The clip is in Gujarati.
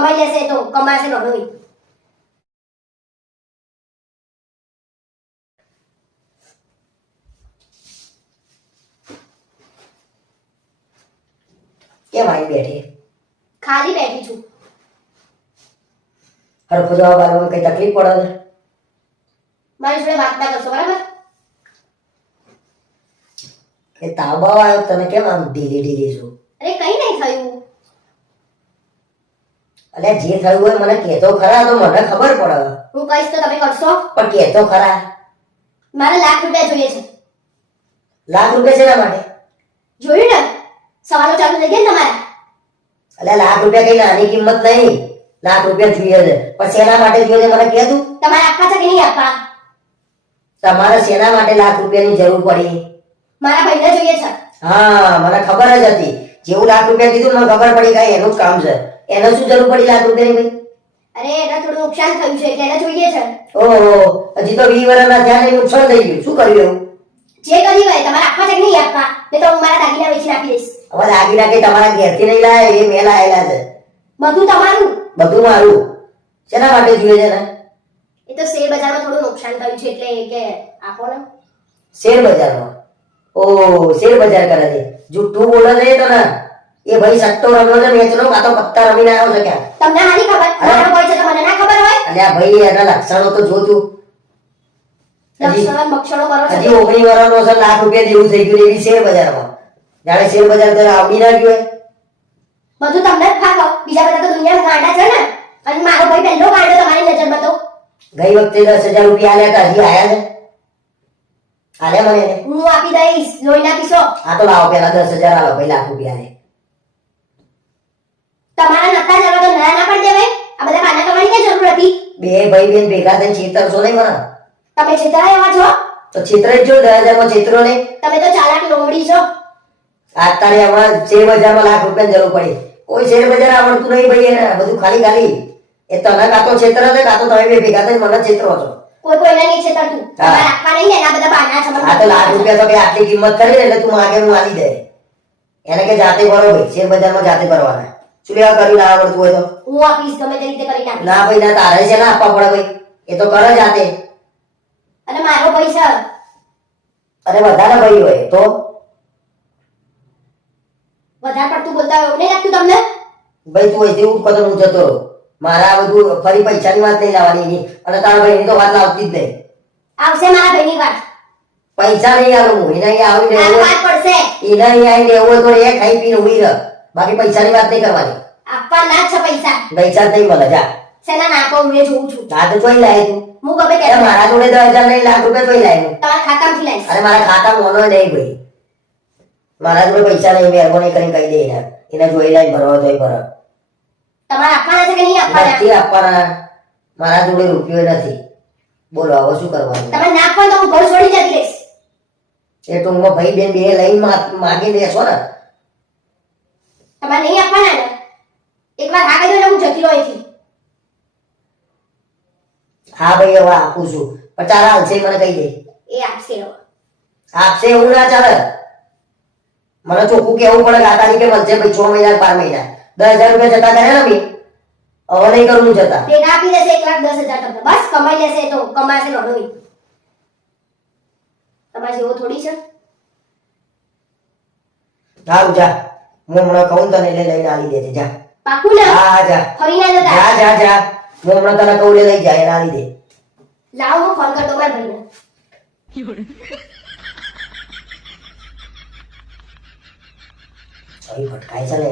કમાઈ લેશે તો કમાશે નોડો કે ભાઈ બેઠી ખાલી બેઠી છું હરખો ખુદા આપવામાં કઈ તકલીફ પડે છે મારી જોડે વાત ના કરશો બરાબર એ તાબાવ આવ્યો તમે કેમ આમ ઢીલી ઢીલી છો અરે કઈ અલ્યા જે થયું હોય મને કહેતો ખરા તો મને ખબર પડે. હું કહીશ તો તમે કરશો? પણ કહેતો ખરા. મારે લાખ રૂપિયા જોઈએ છે. લાખ રૂપિયા શેના માટે? જોયું ને? સવાલો ચાલુ થઈ ગયા તમારે? અલ્યા લાખ રૂપિયા કઈ નાની કિંમત નહીં. લાખ રૂપિયા જોઈએ છે. પણ શેના માટે જોઈએ મને કહે તું? તમારે આપવા છે કે નહીં આપવા? તમારે શેના માટે લાખ રૂપિયાની જરૂર પડી? મારા ભાઈને જોઈએ છે. હા મને ખબર જ હતી. જેવું લાખ રૂપિયા કીધું મને ખબર પડી ગઈ એનું જ કામ છે. એને શું જરૂર પડી લાખ રૂપિયાની ભાઈ? અરે એને થોડું નુકસાન થયું છે એટલે એને જોઈએ છે. ઓહો હજી તો વીસ વર્ષના થયા ને નુકસાન થઈ ગયું. શું કર્યું એવું? જે કરી હોય તમારે આપવા છે કે નહીં આપવા? નહીં તો હું મારા દાગીના વેચી આપી દઈશ. હવે દાગીના કે તમારા ઘેરથી નહીં લાયા એ મેં લાયેલા છે. બધું તમારું. બધું મારું. શેના માટે જોઈએ છે ને એ તો શેર બજારમાં થોડું નુકસાન થયું છે એટલે કે આપો ને. શેર બજારમાં? ઓ શેર બજાર કરે છે. જુઠ્ઠું બોલે છે તને એ ભાઈ સટ્ટો રમ્યો છે મેચનો કાં તો પત્તા રમીને આવ્યો છે ક્યાં? તમને હાલી ખબર? મારો હોય છે તો મને ના ખબર હોય? અલ્યા ભાઈ એના લક્ષણો તો જો તું. લક્ષણો બક્ષણો કરો છો હજી ઓગણી વર્ષનો છે લાખ રૂપિયા જેવું થઈ ગયું એવી શેર બજારમાં. જાણે શેર બજાર તને આવડી ના ગયું બધું તમને જ બીજા બધા તો દુનિયા ગાંડા છે ને. અને મારો ભાઈ પહેલો ગાંડો તમારી નજરમાં તો. ગઈ વખતે દસ હજાર રૂપિયા આલ્યા હતા હજી આયા ને આલ્યા મને. હું આપી દઈશ લોહી નાખીશો આ તો લાવો પેલા દસ હજાર આલો ભાઈ લાખ રૂપિયા ને. તમારા નતા જવા તો નયા ના પણ દેવાય આ બધા બાના કરવાની ક્યાં જરૂર હતી. બે ભાઈ બેન ભેગા થઈને છેતરશો નહીં મને. તમે છેતરાય એવા છો? તો છેતરે જ દસ હજારમાં છેતરો નહીં. તમે તો ચાલાક લોમડી છો. અત્યારે હમણાં શેર બજારમાં લાખ રૂપિયાની જરૂર પડી. કોઈ શેર બજાર આવડતું નહીં ભાઈ એને. બધું ખાલી ખાલી. એ તને કાં તો છેતરે કાં તો તમે બે ભેગા થઈને મને છેતરો છો. કોઈ કોઈને નહીં છેતરતું તમારે આપવા નહીં ને એના બધા બાના છે આ તો લાખ રૂપિયા તો કે આટલી કિંમત કરી ને એટલે તું માગે હું આવી દે. એને કે જાતે ભરો ભાઈ શેર બજારમાં જાતે ભરવાના. શું લેવા કર્યું ના આવડતું હોય તો? હું આપીશ ગમે તે રીતે કરી નાખીશ. ના ભાઈ ના તારે છે ના આપવા પડે ભાઈ. એ તો કરે જાતે. અને મારો પૈસા અરે વધારે ભાઈ હોય તો? વધારે પડતું બોલતા હોય નહીં લાગતું તમને? ભાઈ તું અહીંથી ઉઠ કદમ હું જતો રહું. મારે આ બધું ફરી પૈસાની વાત નહીં લાવવાની એની. અને તારા ભાઈની તો વાત લાવતી જ નહીં. આવશે મારા ભાઈની વાત. પૈસા નહીં આવે હું. એના અહીંયા આવી આ વાત પડશે. એના અહીંયા આવી એવું તો એ ખાઈ પીને ઊભી રહ. બાકી પૈસાની વાત નહીં કરવાની. આપવાના છે પૈસા. પૈસા જ નહીં મળે જા. સેના નાકો હું જોઉં છું. હા તો જોઈ લાય તું. હું ગમે કે મારા જોડે દસ હજાર નહીં લાખ રૂપિયા જોઈ લાય હું તમારા ખાતામાંથી લઈશ. અરે મારા ખાતામાં મોનો નહીં ભાઈ. મારા જોડે પૈસા નહીં મહેરબાની કરીને કહી દે એને. એને જોઈ લાય ભરવા તોય ભરો. તમારે નથી આપવાના. મારા જોડે રૂપિયો નથી. બોલો હવે શું કરવાનું? તમે નાખો તો હું ઘર છોડી જતી રહીશ એ ટૂંકમાં ભાઈ બેન બે લઈને મા- માગી લેશો ને. તમારે નહીં આપવાના ને? એકવાર હા કહી દો હું જતી રહું અહીંથી. હા ભાઈ હવે આપું છું. પણ તારા હાલશે મને કહી દે. એ આપશે આપશે એવું ના ચાલે. મને ચોખ્ખું કેવું પડે કે આ તારીખે મળશે ભાઈ છ મહિના બાર મહિના. દસ હજાર રૂપિયા જતા કરે ને બી હવે નહીં કરું જતા. ભેગા આપી દેશે એક લાખ દસ હજાર તમને. બસ કમાઈ લેશે તો કમાશે નોડો તમારે જેવો થોડી છે. સારું જા. હું હમણાં કહું તને એટલે લઈને આવી દેજે જા. પાકું ને હા જા. ફરી ના જતા. જા જા જા. હું હમણાં તને કહું એટલે લઈ જાય આવી દે. લાવ હું ફોન કરતો મારા ભાઈને. અહીં ભટકાય છે ને.